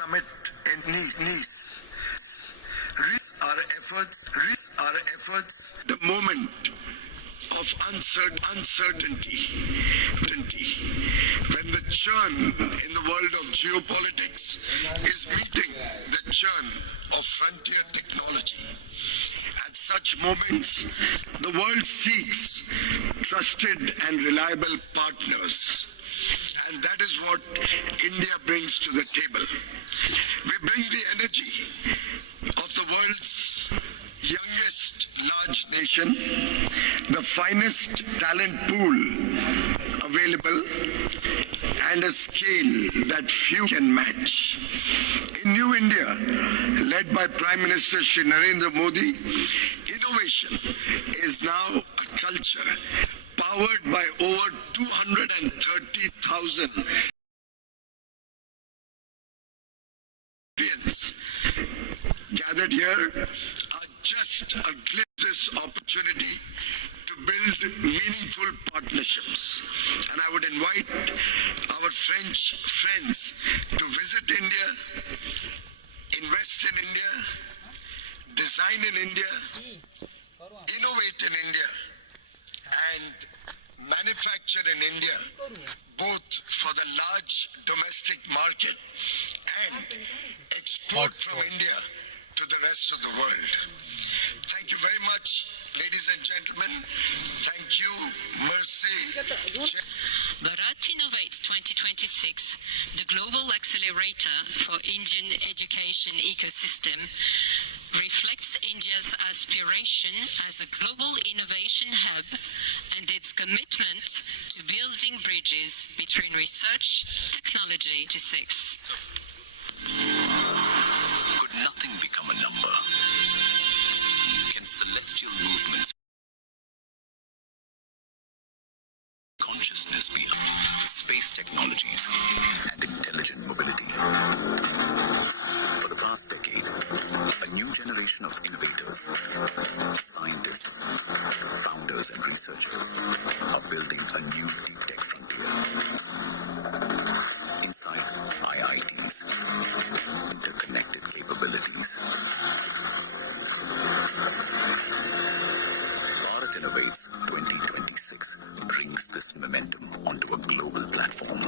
summit in Nice. Risk our efforts. The moment of uncertainty, when the churn in the world of geopolitics is meeting the churn of frontier technology. At such moments, the world seeks trusted and reliable partners. And that is what India brings to the table. We bring the energy of the world's youngest large nation, the finest talent pool available, and a scale that few can match. In New India, led by Prime Minister Shri Narendra Modi, innovation is now a culture powered by over 230,000 gathered here are just a glimpse of this opportunity to build meaningful partnerships. And I would invite our French friends to visit India, invest in India, design in India, innovate in India, and manufacture in India, both for the large domestic market and export from India to the rest of the world. Thank you very much, ladies and gentlemen. Thank you, Mercy. Bharat Innovates 2026, the global accelerator for Indian education ecosystem, reflects India's aspiration as a global innovation hub and its commitment to building bridges between research, technology, to six. Could nothing become a number? Can celestial movements, consciousness be space technologies and intelligent mobility? For the past decade, a new generation of innovators, scientists, founders and researchers are building a new deep tech frontier. Inside IITs, interconnected capabilities. Bharat Innovates 2026 brings this momentum onto a global platform.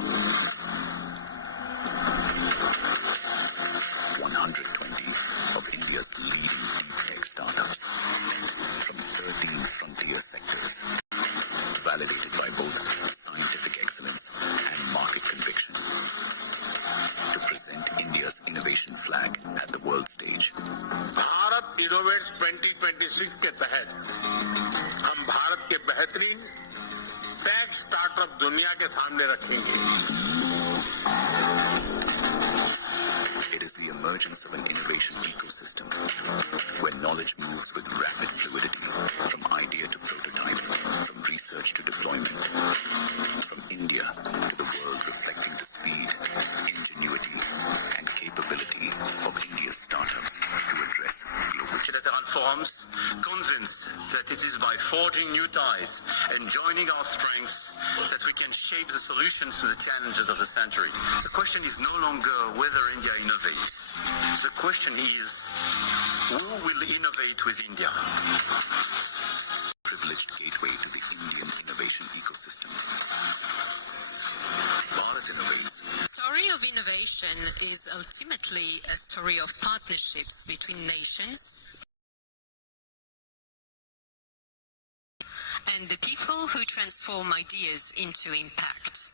120 of India's leading deep tech startups from 13 frontier sectors, validated by both scientific excellence and market conviction, to present India's innovation flag at the world stage. Bharat innovates 2026 के तहत हम भारत के बेहतरीन tech startup दुनिया के सामने रखेंगे. It is the emergence of an innovation ecosystem where knowledge moves with rapid fluidity, from idea to prototype, from research to deployment, from India to the world, reflecting the speed, ingenuity, and capability of India's startups to address global challenges. Transforms, convinced that it is by forging new ties and joining our strengths that we can shape the solutions to the challenges of the century. The question is no longer whether India innovates. The question is, who will innovate with India? Privileged gateway to the Indian innovation ecosystem. Bharat Innovates. The story of innovation is ultimately a story of partnerships between nations and the people who transform ideas into impact.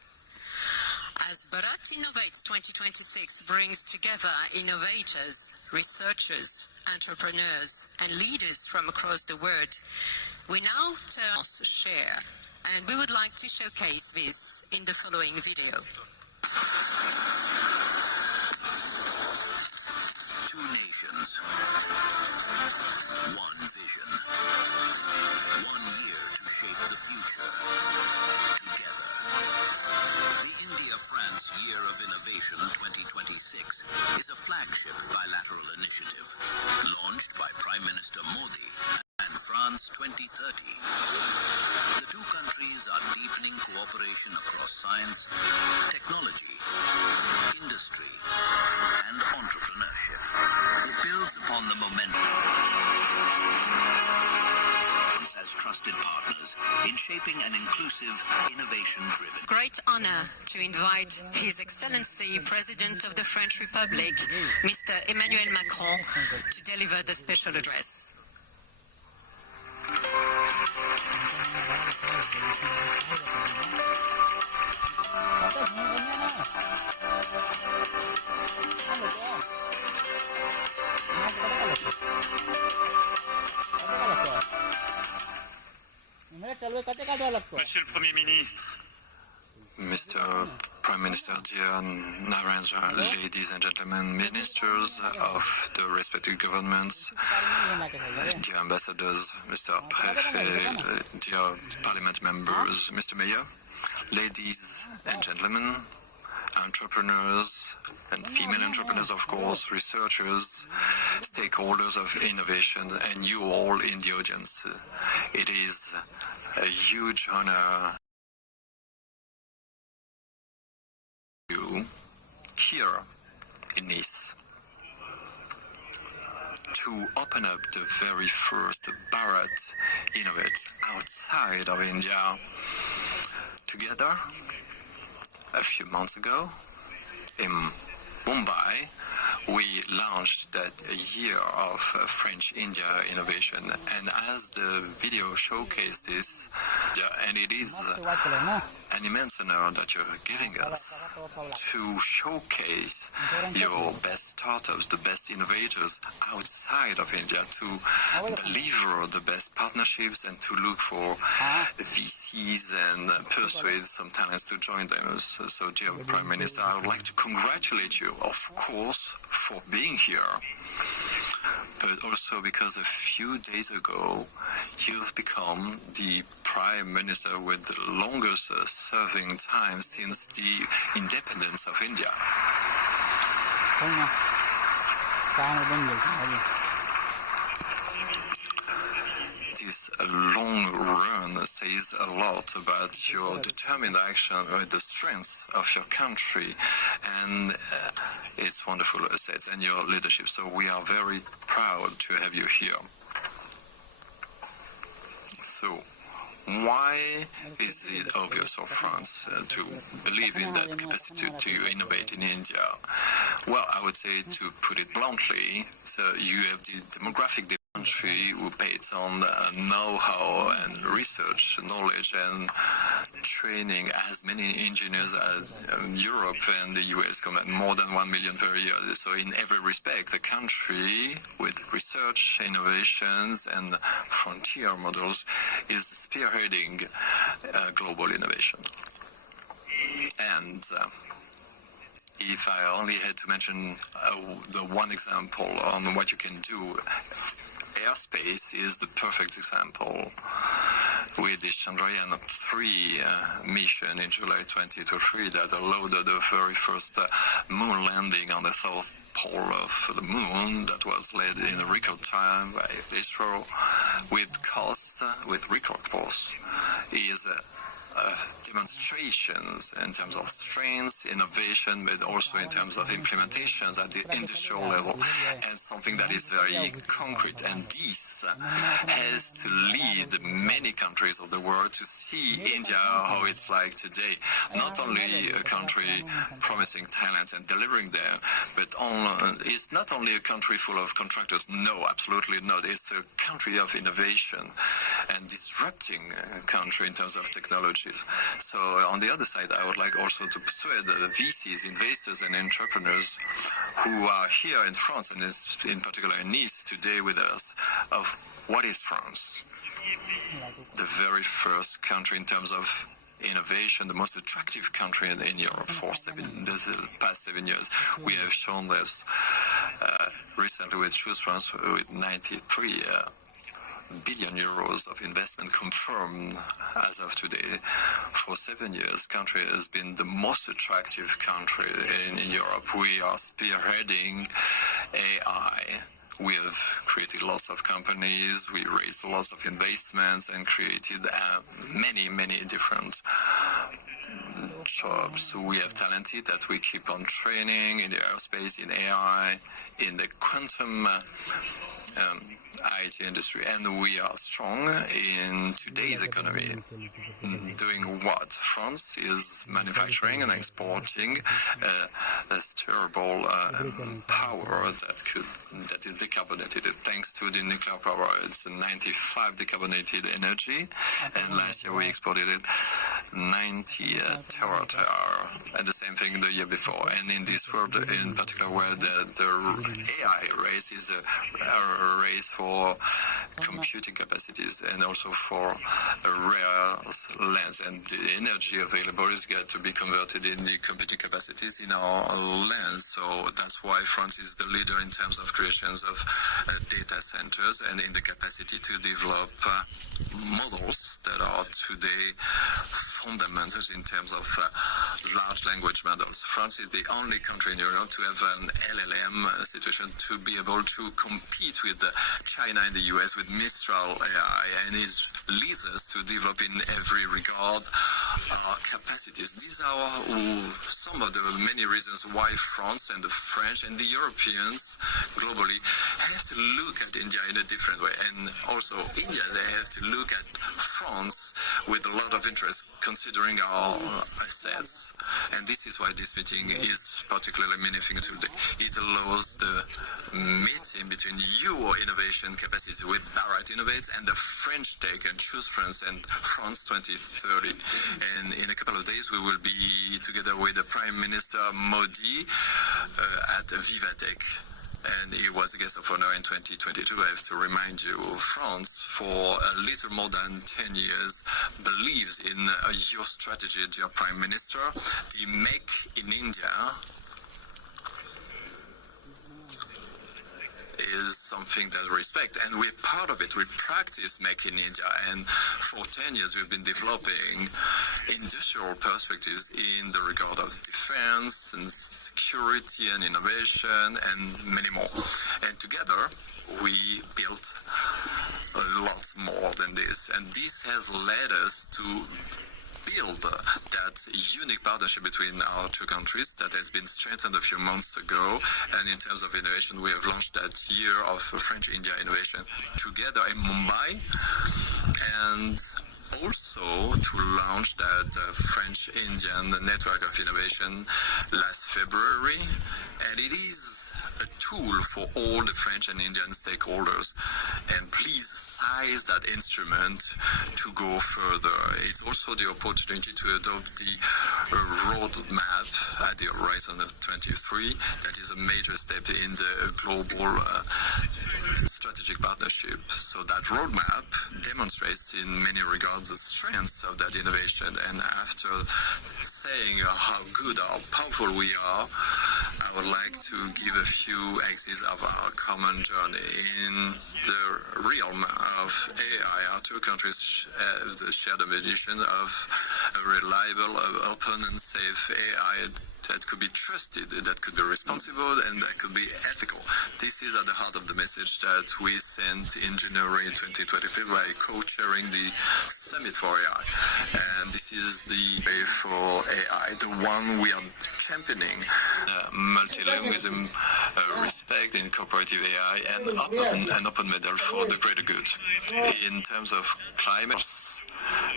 As Bharat Innovates 2026 brings together innovators, researchers, entrepreneurs, and leaders from across the world, we now turn to share, and we would like to showcase this in the following video. Two nations, one vision, 1 year to shape the future. Together. The India-France Year of Innovation 2026 is a flagship bilateral initiative launched by Prime Minister Modi and France 2030. The two countries are deepening cooperation across science, technology, industry, and momentum as trusted partners in shaping an inclusive, innovation-driven. Great honor to invite His Excellency President of the French Republic, Mr. Emmanuel Macron, to deliver the special address. Monsieur le Premier ministre, Mr. Prime Minister, dear Narendra, ladies and gentlemen, ministers of the respective governments, dear ambassadors, Mr. Prefet, dear parliament members, Mr. Mayor, ladies and gentlemen, entrepreneurs and female entrepreneurs, of course, researchers, stakeholders of innovation, and you all in the audience. It is a huge honor you here in Nice to open up the very first Bharat Innovate outside of India. Together, a few months ago, in Mumbai, we launched that year of French-India innovation, and as the video showcased this, and it is an immense honor that you're giving us to showcase your best startups, the best innovators outside of India, to deliver the best partnerships and to look for VCs and persuade some talents to join them. So dear Prime Minister, I would like to congratulate you, of course, for being here, but also because a few days ago you've become the Prime Minister with the longest serving time since the independence of India. This long run says a lot about your determined action, the strength of your country, and its wonderful assets and your leadership. So we are very proud to have you here. So why is it obvious for France to believe in that capacity to innovate in India? Well, I would say, to put it bluntly, so you have the demographic country who pays on know-how and research, knowledge and training as many engineers as Europe and the US come at more than 1 million per year. So in every respect, a country with research, innovations and frontier models is spearheading global innovation. And if I only had to mention the one example on what you can do, airspace is the perfect example. With the Chandrayaan-3 mission in July 2023 that allowed the very first moon landing on the south pole of the moon, that was led in a record time by ISRO, with record cost, is demonstrations in terms of strengths, innovation, but also in terms of implementations at the industrial level, and something that is very concrete. And this has to lead many countries of the world to see India how it's like today. Not only a country promising talents and delivering them, but it's not only a country full of contractors. No, absolutely not. It's a country of innovation and disrupting country in terms of technologies. So on the other side, I would like also to persuade the VCs, investors and entrepreneurs who are here in France, and in particular in Nice today with us, of what is France. The very first country in terms of innovation, the most attractive country in Europe for the past 7 years. We have shown this recently with Choose France with 93 billion euros of investment confirmed as of today. For 7 years, country has been the most attractive country in Europe. We are spearheading AI. We have created lots of companies, we raised lots of investments and created many different jobs. We have talented that we keep on training in the aerospace, in AI, in the quantum IT industry, and we are strong in today's economy. Doing what? France is manufacturing and exporting a steerable power that is decarbonated thanks to the nuclear power. It's 95 decarbonated energy, and last year we exported 90 terawatt-hour, and the same thing the year before. And in this world, in particular, where the AI race is a race for computing capacities and also for rare lands, and the energy available is got to be converted in the computing capacities in our lands. So that's why France is the leader in terms of creations of data centers and in the capacity to develop models that are today fundamentals in terms of large language models. France is the only country in Europe to have an LLM situation to be able to compete with China and the US with Mistral AI, and it leads us to develop in every regard our capacities. These are some of the many reasons why France and the French and the Europeans globally have to look at India in a different way, and also India, they have to look at France with a lot of interest considering our assets. And this is why this meeting is particularly meaningful today. It allows the meeting between your innovation capacity with Bharat Innovates and the French Tech and Choose France and France 2030. And in a couple of days, we will be together with the Prime Minister Modi at Vivatech. And he was the guest of honor in 2022. I have to remind you, France, for a little more than 10 years, believes in your strategy, dear Prime Minister. The Make in India is something that we respect, and we're part of it. We practice Make in India, and for 10 years we've been developing industrial perspectives in the regard of defense and security and innovation and many more. And together we built a lot more than this, and this has led us to build that unique partnership between our two countries that has been strengthened a few months ago. And in terms of innovation, we have launched that year of French-India innovation together in Mumbai, and also to launch that French-Indian network of innovation last February. And it is a tool for all the French and Indian stakeholders. And please size that instrument to go further. It's also the opportunity to adopt the roadmap at the horizon of 23. That is a major step in the global strategic partnership. So that roadmap demonstrates in many regards the strengths of that innovation. And after saying how good, how powerful we are, I would like to give a few axes of our common journey. In the realm of AI, our two countries have the shared ambition of a reliable, open and safe AI that could be trusted, that could be responsible, and that could be ethical. This is at the heart of the message that we sent in January 2023 by co-chairing the Summit for AI. And this is the way for AI, the one we are championing. Multilingualism, respect in cooperative AI, and an open model for the greater good. In terms of climate,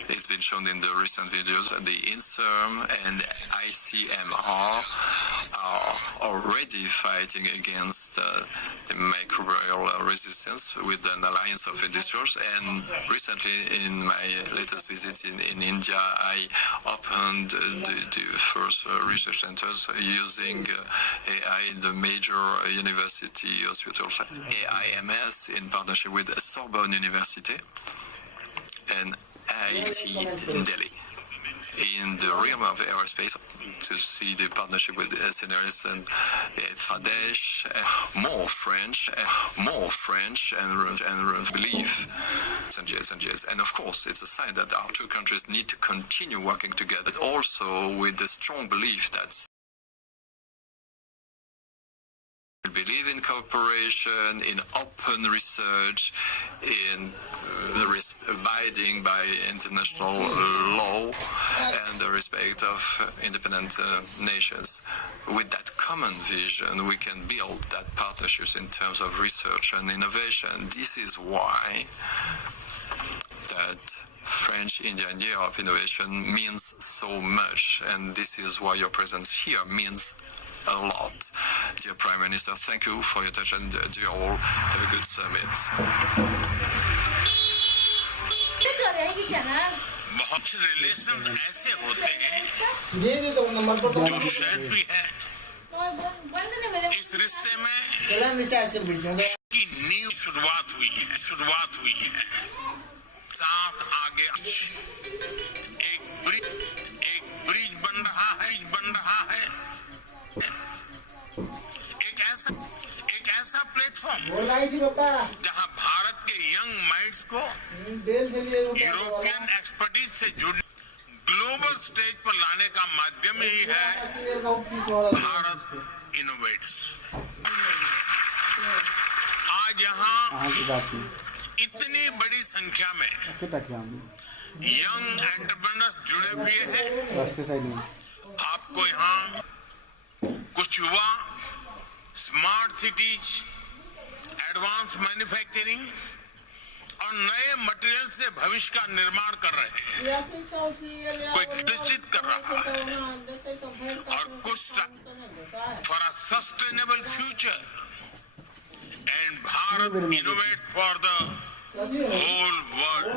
it's been shown in the recent videos that the INSERM and ICMR are already fighting against the microbial resistance with an alliance of industrials. And recently, in my latest visit in India, I opened the first research centers using AI in the major university hospitals, AIMS, in partnership with Sorbonne University and IIT in Delhi. In the realm of aerospace, to see the partnership with SNRS and Pradesh, more French, and belief, and yes. And of course, it's a sign that our two countries need to continue working together, but also with the strong belief that we believe in cooperation, in open research, in abiding by international law and the respect of independent nations. With that common vision, we can build that partnerships in terms of research and innovation. This is why that French-Indian Year of Innovation means so much, and this is why your presence here means a lot. Dear Prime Minister, thank you for your attention. Dear all, have a good summit. बहुत से relations ऐसे होते हैं जो share भी है। इस रिश्ते में की नींव शुरुआत हुई है। साथ आगे एक ब्रिज बन रहा है। एक ऐसा प्लेटफॉर्म जहां भारत के यंग माइंड्स को यूरोपियन एक्सपर्टीज से जुड़ ग्लोबल स्टेज पर लाने का माध्यम ही है भारत इनोवेट्स। आज यहाँ इतनी बड़ी संख्या में यंग एंटरप्रेन्योर्स जुड़े हुए हैं। आपको यहाँ कुछ युवा स्मार्ट सिटीज, एडवांस मैन्युफैक्चरिंग और नए मटेरियल से भविष्य का निर्माण कर रहे हैं, कोई निश्चित कर रहा है और कुछ for a sustainable future. And Bharat innovate for the whole world.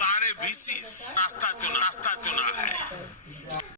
सारे वीसी रास्ता चुना है।